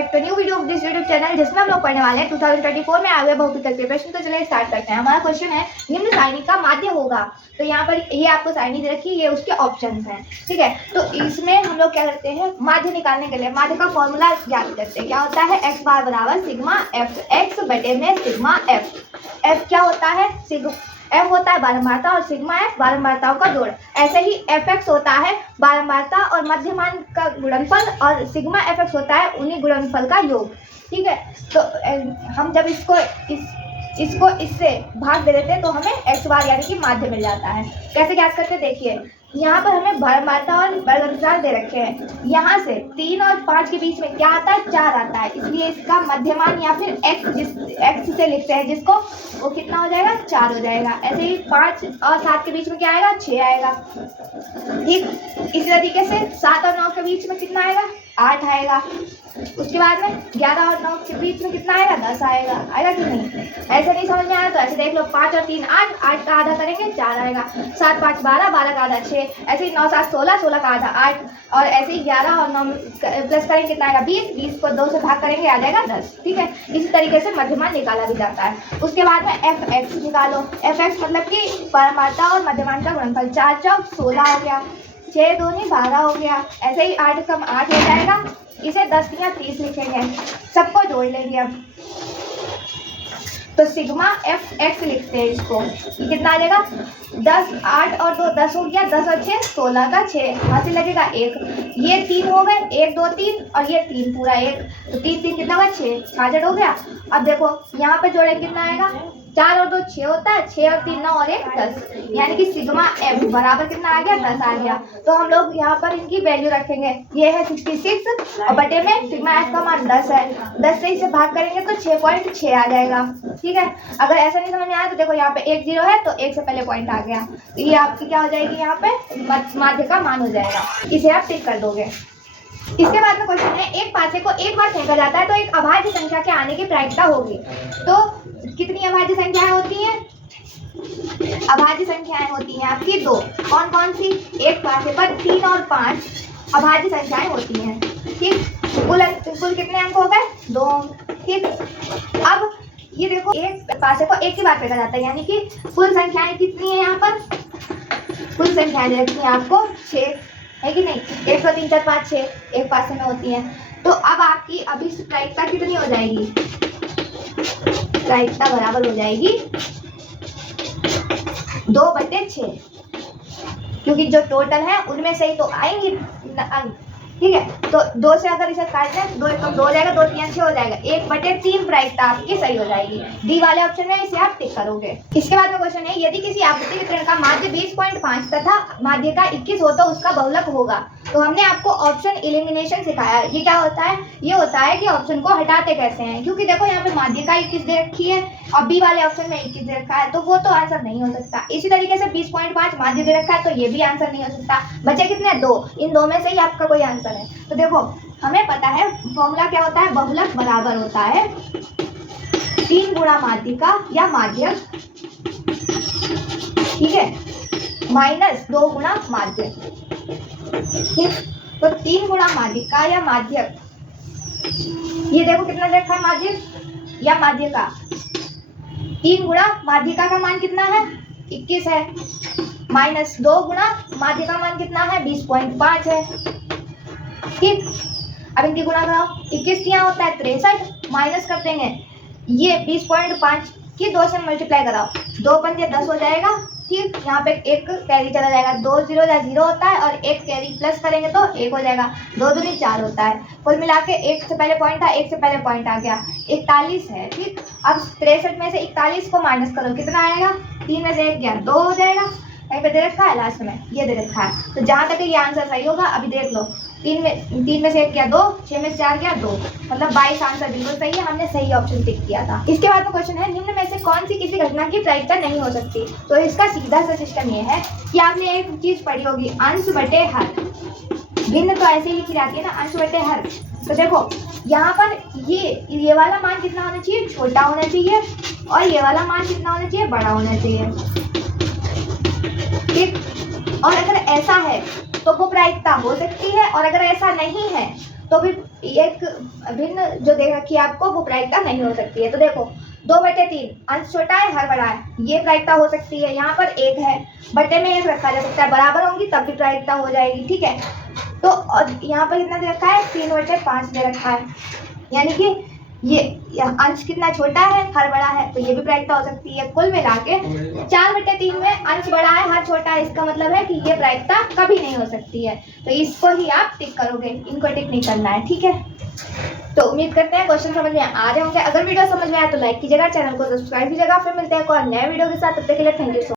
Back to new video of this YouTube channel, जिसमें हम लोग पढ़ने वाले हैं 2024 में आए हुए बहुपद के प्रश्न। तो चलिए स्टार्ट करते हैं। हमारा क्वेश्चन है निम्न सारणी का माध्य होगा। तो यहाँ पर ये आपको सारणी दे रखी है, ये उसके ऑप्शंस हैं, ठीक है। तो इसमें हम लोग क्या करते हैं, माध्य निकालने के लिए माध्य का फॉर्मूला ज्ञात करते हैं। क्या होता है, एक्स बार बराबर सिग्मा एफ, एक्स बटे में सिग्मा एफ। एफ क्या होता है, एफ होता है बारंबारता और सिग्मा एफ बारंबारताओं का जोड़। ऐसे ही एफ एक्स होता है बारंबारता और मध्यमान का गुणनफल, और सिग्मा एफ एक्स होता है उन्हीं गुणनफल का योग, ठीक है। तो हम जब इसको इससे भाग दे देते हैं तो हमें एक्स बार यानी कि माध्य मिल जाता है। कैसे ज्ञात करते हैं, देखिए यहाँ पर हमें बारंबारता और वर्गमूल दे रखे हैं। यहाँ से 3 और 5 के बीच में क्या आता है, 4 आता है, इसलिए इसका मध्यमान या फिर एक्स से लिखते हैं, जिसको वो कितना हो जाएगा, 4 हो जाएगा। ऐसे ही 5 और 7 के बीच में क्या आएगा, 6 आएगा, ठीक। इसी तरीके से 7 और 9 के बीच में कितना आएगा, 8 आएगा। उसके बाद में 11 और 9 के बीच में कितना आएगा, 10 आएगा। आएगा कि नहीं, ऐसे नहीं समझ में आया तो ऐसे देख लो, 5 और 3 8, 8 का आधा करेंगे 4 आएगा, 7 5 12, 12 का आधा 6, ऐसे ही 9 7 16, 16 का आधा 8, और ऐसे ही 11 और 9 प्लस करेंगे कितना आएगा, 20, 20 को 2 से भाग करेंगे आ जाएगा 10, ठीक है। इसी तरीके से मध्यमान निकाला भी जाता है। उसके बाद में एफ एक्स निकालो। एफ एक्स मतलब कि बारंबारता और मध्यमान का गुणनफल। 4 चौक 16 हो गया, 6 दूनी 12 हो गया, ऐसे ही 8 कम 8 हो जाएगा। इसे 10 या 30 लिखेंगे, सबको जोड़ लेंगे। अब तो सिग्मा एफ एक्स लिखते हैं इसको, ये कितना आ जाएगा, 10 8 और 2 10 हो गया, 10 और 6 16 का 6, यहाँ से लगेगा 1, ये 3 हो गए, 1 2 3 और ये 3 पूरा 1, तो 3 3 कितना हुआ, 6, 66 हो गया। अब देखो यहाँ पे जोड़े कितना आएगा, 4 और 2 6 होता है, 6 और 3 9 और 1 10, यानी कि सिग्मा एफ बराबर कितना आ गया, 10 आ गया। तो हम लोग यहाँ पर इनकी वैल्यू रखेंगे, ये है 66 और बटे में सिग्मा एफ का मान 10 है, 10 से इसे भाग करेंगे तो 6.6 आ जाएगा, ठीक है। अगर ऐसा नहीं समझ में आया तो देखो यहाँ पे 1 0 है तो 1 से पहले पॉइंट आ गया, तो ये आपकी क्या हो जाएगी, यहाँ पे माध्य का मान हो जाएगा। इसे आप टिक कर दोगे। इसके बाद में क्वेश्चन है, एक पासे को एक बार फेंका जाता है तो एक अभाज्य संख्या के आने की प्रायिकता होगी। तो कितनी अभाज्य संख्याएं होती हैं, अभाज्य संख्याएं होती हैं आपकी 2। कौन कौन सी, एक पासे पर 3 और 5 अभाज्य संख्याएं होती हैं, ठीक। कुल कितने अंक हो गए, 2, ठीक। अब ये देखो, एक पासे को एक ही बार फेंका जाता है, यानी कि कुल संख्याएं कितनी है, यहाँ पर कुल संख्याएं देखती हैं आपको 6 है कि नहीं, 1 2 3 4 5 6 एक पासे में होती है। तो अब आपकी अभी प्रायिकता कितनी हो जाएगी, प्रायिकता बराबर हो जाएगी 2/6, क्योंकि जो टोटल है उनमें से ही तो आएंगी अंक, ठीक है। तो 2 से अगर इसे काट दें, 2 1 2 हो जाएगा, 2 3 6 हो जाएगा, 1/3 प्रायिकता आपकी सही हो जाएगी। डी वाले ऑप्शन में इसे आप टिक करोगे। इसके बाद में क्वेश्चन है, यदि किसी आवृत्ति वितरण का माध्य 20.5 तथा माध्य का 21 हो तो उसका बहुलक होगा। तो हमने आपको ऑप्शन एलिमिनेशन सिखाया। ये क्या होता है, ये होता है कि ऑप्शन को हटाते कैसे हैं, क्योंकि देखो यहाँ पे माध्य का 21 दे रखी है और बी वाले ऑप्शन में 21 दे रखा है, तो वो तो आंसर नहीं हो सकता। इसी तरीके से 20.5 माध्य दे रखा है तो ये भी आंसर नहीं हो सकता। बचे कितने, 2, इन 2 में से ही आपका कोई आंसर है। तो देखो हमें पता है फॉर्मूला क्या होता है, बहुलक बराबर होता है 3 गुणा माध्यिका या माध्यक, ठीक है, माइनस 2 गुणा माध्यक, ठीक। तो 3 गुणा माध्यिका या माध्यक, ये देखो कितना देखा है, माध्यक या माध्यिका, 3 गुणा माध्यिका का मान कितना है, 21 है, माइनस 2 गुणा माध्यिका मान कितना है, 20.5 है, ठीक। अब इनकी गुणा कराओ, 21 यहाँ होता है 63, माइनस कर देंगे ये 20.5 की 2 से मल्टीप्लाई कराओ, 2 पंजे 10 हो जाएगा, ठीक। यहाँ पे एक कैरी चला जाएगा, 2 0 0 होता है और एक कैरी प्लस करेंगे तो 1 हो जाएगा, 2 दूनी 4 होता है। कुल मिला के 1 से पहले पॉइंट था, 1 से पहले पॉइंट आ गया, 41 है, ठीक। अब 63 में से 41 को माइनस करो, कितना आएगा, 3 में से 1 गया 2 हो जाएगा, कहीं पे दे रखा है लास्ट में, ये दे रखा है। तो जहाँ तक ये आंसर सही होगा, अभी देख लो, 3 में से 1 गया 2, 6 में से 4 गया 2, मतलब 22 आंसर बिल्कुल सही है, हमने सही ऑप्शन टिक किया था। इसके बाद में क्वेश्चन है, निम्न में से कौन सी किसी घटना की प्रायिकता नहीं हो सकती। तो इसका सीधा सा सिस्टम ये है कि आपने एक चीज पढ़ी होगी, अंश बटे हर। भिन्न तो ऐसे ही लिखी जाती है ना, अंश बटे हर। तो देखो यहाँ पर ये वाला मान कितना होना चाहिए, छोटा होना चाहिए, और ये वाला मान कितना होना चाहिए, बड़ा होना चाहिए, ठीक। और अगर ऐसा है तो वो प्रायिकता हो सकती है, और अगर ऐसा नहीं है तो भी एक भिन्न जो दे रखी है आपको वो प्रायिकता नहीं हो सकती है। तो देखो 2/3 अंश छोटा है हर बड़ा है, ये प्रायिकता हो सकती है। यहाँ पर 1 है, बटे में 1 रखा जा सकता है, बराबर होंगी तब भी प्रायिकता हो जाएगी, ठीक है। तो और यहाँ पर कितना दे रखा है, 3/5 दे रखा है, यानी कि ये अंश कितना छोटा है हर बड़ा है, तो ये भी प्रायिकता हो सकती है। कुल मिला के 4/3 में अंश बड़ा है हर छोटा है, इसका मतलब है कि ये प्रायिकता कभी नहीं हो सकती है। तो इसको ही आप टिक करोगे, इनको टिक नहीं करना है, ठीक है। तो उम्मीद करते हैं क्वेश्चन समझ में आ रहे होंगे। अगर वीडियो समझ में आया तो लाइक कीजिएगा, चैनल को सब्सक्राइब कीजिएगा। फिर मिलते हैं एक और नए वीडियो के साथ, तब तक के लिए थैंक यू सो मच।